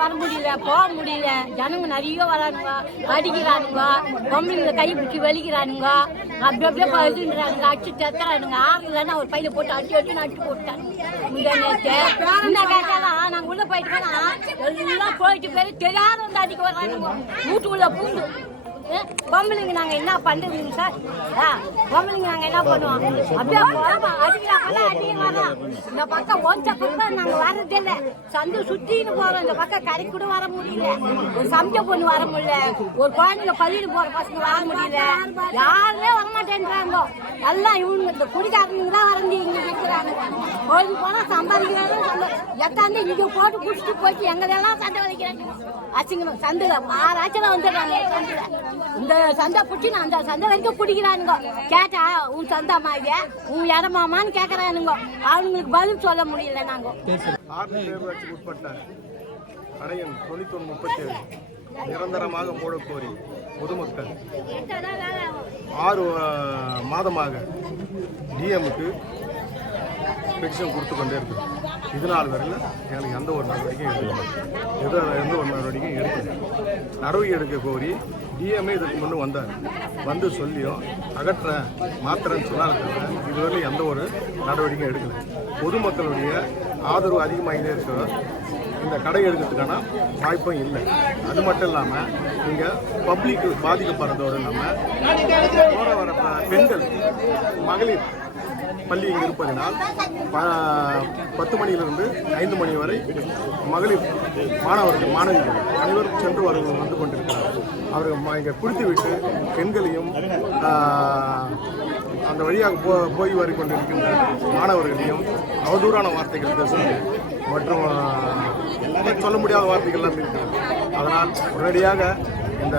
வர முடியல, போக முடியல. ஜனங்க நிறைய வரானுங்க, அடிக்கிறானுங்க, பொம்பளைங்களை கை பிடிச்சி வெளிக்கிறானுங்க, அப்படி அப்படியே இதுன்றானுங்க, அடிச்சு செத்துறானுங்க. ஆறுலன்னா ஒரு பையில போட்டு அடிச்சு அடிச்சு போட்டானுங்க. என்ன கேட்டாலும் நாங்க உள்ள போயிட்டு போனா எல்லாம் போயிட்டு போய் தெரியாத வந்து அடிக்க வர்றானுங்க. வீட்டுக்குள்ள பூந்து பொம்பளைங்க நாங்க என்ன பண்றதுங்க சார்? பொம்பளைங்க நாங்க என்ன பண்ணுவோம்? அப்படியே அடிக்கலாம் அடிக்க வரோம். இந்த பக்கம் ஒன்றை பக்கம் நாங்க வர்றதே இல்லை. சந்தை சுத்தின்னு போறோம். இந்த பக்கம் கரை கூட வர முடியல. ஒரு சமைச்ச பொண்ணு வர முடியல. ஒரு குழந்தைங்க பள்ளியில போற பசங்க வர முடியல. யாருமே வரமாட்டேன்றாங்க. எல்லாம் இவங்க இந்த குடிக்காரங்க தான் வரந்து இங்க இருக்கிறாங்க. கோயிலுக்கு போனா சம்பாதிக்கிறாங்க. எத்தாந்து இங்க போட்டு குடிச்சிட்டு போயிட்டு எங்கதெல்லாம் சண்டை வலிக்கிறாங்க. அசிங்கணும் சந்தையில ஆராய்ச்சல வந்துடுறாங்க. சந்தையில இந்த சந்தை பிடிச்சி நான் அந்த சந்தை வரைக்கும் பிடிக்கிறானுங்க. கேட்டா உன் சந்தாமாங்க உன் இடமாமான்னு கேட்கறானுங்க. அவங்களுக்கு பதில் சொல்ல முடியல. நாங்க உட்பட்ட கடையின் 9137 நிரந்தரமாக மூடக்கோரி பொதுமக்கள் 6 மாதமாக டிஎம்முக்கு பெட்டிஷன் கொடுத்து கொண்டே இருக்குது. இதனால் வரையில் எனக்கு எந்த ஒரு நடவடிக்கையும் எடுக்கல. நடவடிக்கை எடுக்க கோரி டிஎம்ஏ இதுக்கு முன்னே வந்தார். வந்து சொல்லியும் அகற்ற மாத்திரன்னு சொன்னாங்க. இதுவரையிலும் எந்த ஒரு நடவடிக்கையும் எடுக்கலை. பொதுமக்களுடைய ஆதரவு அதிகமாகிட்டே இருக்கிற இந்த கடை எடுக்கிறதுக்கான வாய்ப்பும் இல்லை. அது மட்டும் இல்லாமல் இங்கே பப்ளிக் பாதிக்கப்படுறதோடு இல்லாமல் போகிற வர பெண்கள் மகளிர் பள்ளி இங்கே இருப்பதனால் 10 மணியிலிருந்து 5 மணி வரை மகளிர் மாணவிகள் அனைவரும் சென்று வந்து கொண்டிருக்கிறார்கள். அவர்கள் இங்கே குடித்துவிட்டு பெண்களையும் அந்த வழியாக போய் கொண்டிருக்கின்ற மாணவர்களையும் அவதூறான வார்த்தைகள் பேசுவது மற்றும் சொல்ல முடியாத வார்த்தைகள்லாம் இருக்கிறது. அதனால் உடனடியாக இந்த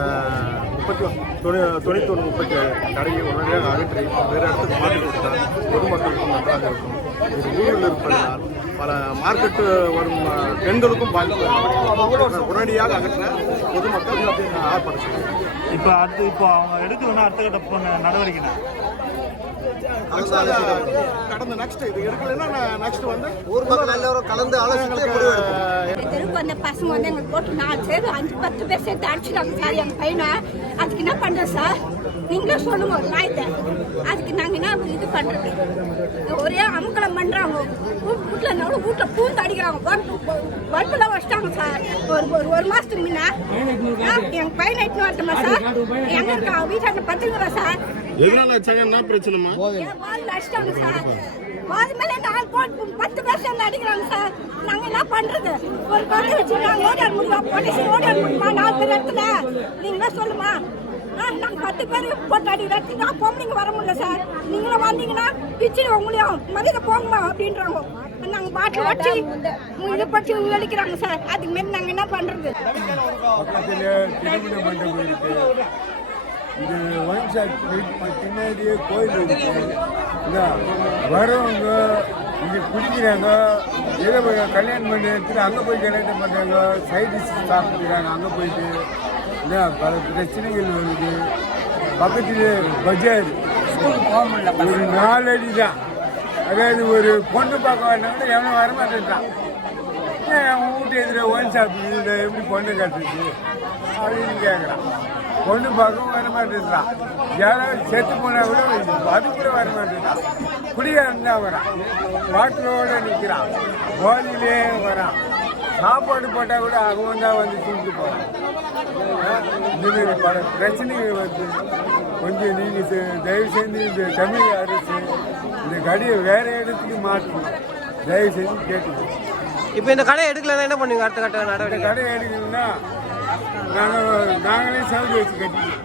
9137 கடையை உடனடியாக அகற்றி வேறு இடத்துக்கு மாற்றி கொடுத்தால் பொதுமக்களுக்கும் நன்றாக இருக்கும். இது ஊரில் இருப்பதனால் பல மார்க்கெட்டு வரும் பெண்களுக்கும் பாதிப்பு. உடனடியாக அகற்ற பொதுமக்கள் ஆர்ப்பாட்டம் செய்யும். இப்போ அவங்க எடுக்கணும்னா அடுத்த கட்ட நடவடிக்கை கடந்த நெக்ஸ்ட் இது எடுக்கலைன்னா நெக்ஸ்ட் வந்து ஊர் மக்கள் எல்லாரும் கலந்து ஆலோசனை அந்த பசங்க வந்து எங்களுக்கு போட்டு 4 பேர் 5-10 பேர் சேர்த்து அடிச்சுட்டாங்க சார் எங்க பையனை. அதுக்கு என்ன பண்றோம் சார்? நீங்களே சொல்லுங்க ஒரு நாயத்தை. அதுக்கு நாங்க என்ன இது பண்றது? ஒரே அமுக்கலம் பண்றாங்க. வீட்டுல பூந்து அடிக்கிறாங்க. பல்புல வச்சிட்டாங்க சார். ஒரு மாசத்துக்கு முன்ன எங்க பையனை இட்டு வரட்டுமா சார்? எங்க இருக்கா வீட்டாண்ட பத்துக்கிறா சார்? எதனால வச்சாங்க? என்ன பிரச்சனைமா? அடிச்சிட்டாங்க சார். அது மேல 10 பேர் சேர்ந்து அடிக்கிறாங்க சார். நாங்க என்ன பண்றது? ஒரு குழந்தை வச்சுருக்காங்க. ஓடியார் முடியுமா? போலீஸ் ஓடியார் முடியுமா? 4 பேர் இடத்துல நீங்களே சொல்லுமா? நாங்க 10 பேர் போட்டு அடிக்கிறதுக்கு நான் பொம்பளைங்க வர முடியல சார். நீங்களும் வந்தீங்கன்னா பிச்சுட்டு உங்களையும் மதிய போங்கம்மா அப்படின்றாங்க. நாங்க பாட்டு வச்சு இதை பற்றி அடிக்கிறாங்க சார். அதுக்கு மேலே நாங்க என்ன பண்றது? இது ஒயின் ஷாப் பின்னாடியே கோயில் இருக்கு. வரவங்க இங்கே குடிக்கிறாங்க. ஏதோ கல்யாணம் பண்ணி எடுத்துட்டு அங்கே போய் கல்யாணம் பண்ணுறாங்க. சைட் டிஷ் சாப்பிட்டுக்கிறாங்க. அங்கே போயிட்டு பல பிரச்சனைகள் வருது. பக்கத்தில் பஜார் ஒரு 4 அடி தான். அதாவது ஒரு பொண்ணு பார்க்க வரணும்னா எவனும் வரமாட்டேன்ட்டான். அவன் வீட்டு எதிர ஒயின் ஷாப் இதில் எப்படி பொண்ணு கட்டுறது அப்படின்னு கேட்குறான். பொண்ணு பார்க்கவும் வரமாட்டேன்றான். யாராவது செத்து போனால் கூட அது கூட வரமாட்டேன்றான். குடிகாரன் தான் வரான். பாட்டிலோடு நிற்கிறான். போதிலே வரான். சாப்பாடு போட்டால் கூட அவன் தான் வந்து தூக்கிட்டு போகிறான். இந்தமாரி பல பிரச்சனைகள் வந்து கொஞ்சம் நீங்கள் தயவு செஞ்சு இந்த தமிழக அரசு இந்த கடையை வேறு இடத்துக்கு மாற்றணும். தயவு செஞ்சு கேட்டுக்கணும். இப்போ இந்த கடை எடுக்கலன்னா என்ன பண்ணுவீங்க? அடுத்த கட்ட நடவடிக்கை கடை எடுக்கணும்னா நாங்களே சவுதி வச்சு கட்டிக்கணும்.